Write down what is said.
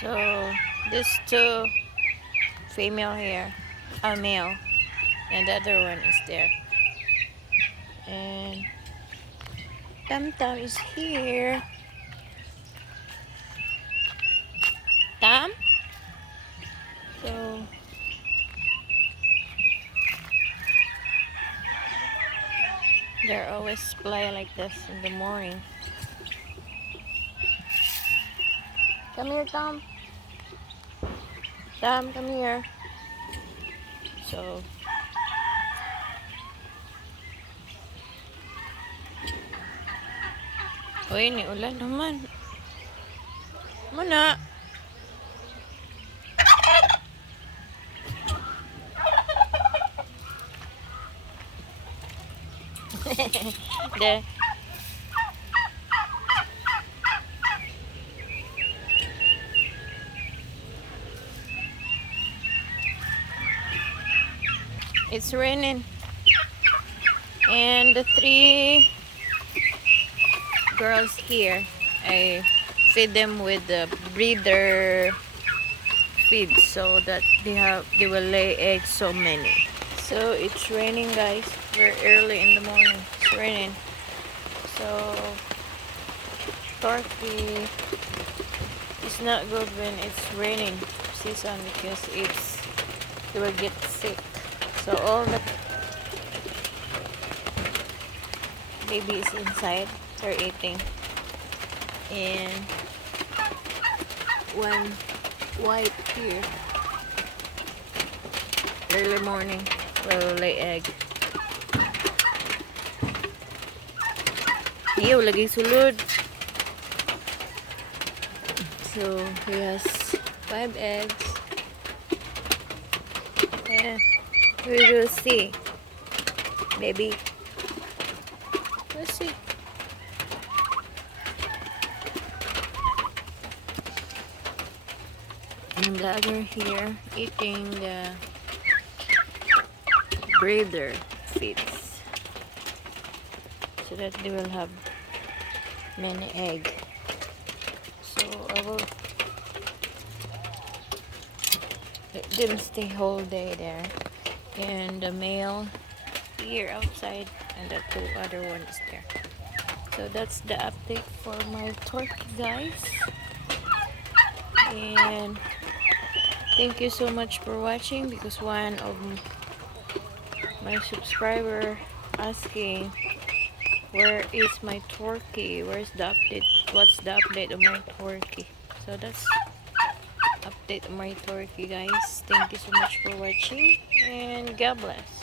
So these two female here, a male, and the other one is there. And Tam Tam is here. Tam? So they're always play like this in the morning. Come here, Tom. Tom, come here. So uy, ni ulan naman. Muna. The it's raining, and the three girls here, I feed them with the breeder feed so that they will lay eggs so many. So it's raining, guys. Very early in the morning. It's raining. So turkey is not good when it's raining season because they will get sick. So all the babies inside, they're eating, and one white here early morning will lay egg. Ayaw lagi sulod. So he has 5 eggs, and we will see, baby. Let's see. And the other here eating the breeder feeds so that they will have many eggs. So I will let them stay whole day there, and the male here outside and the 2 other ones there. So that's the update for my turkey, guys, and thank you so much for watching, because one of my subscriber asking where is my turkey, where's the update, what's the update of my turkey. So that's update of my turkey, guys. Thank you so much for watching, and God bless.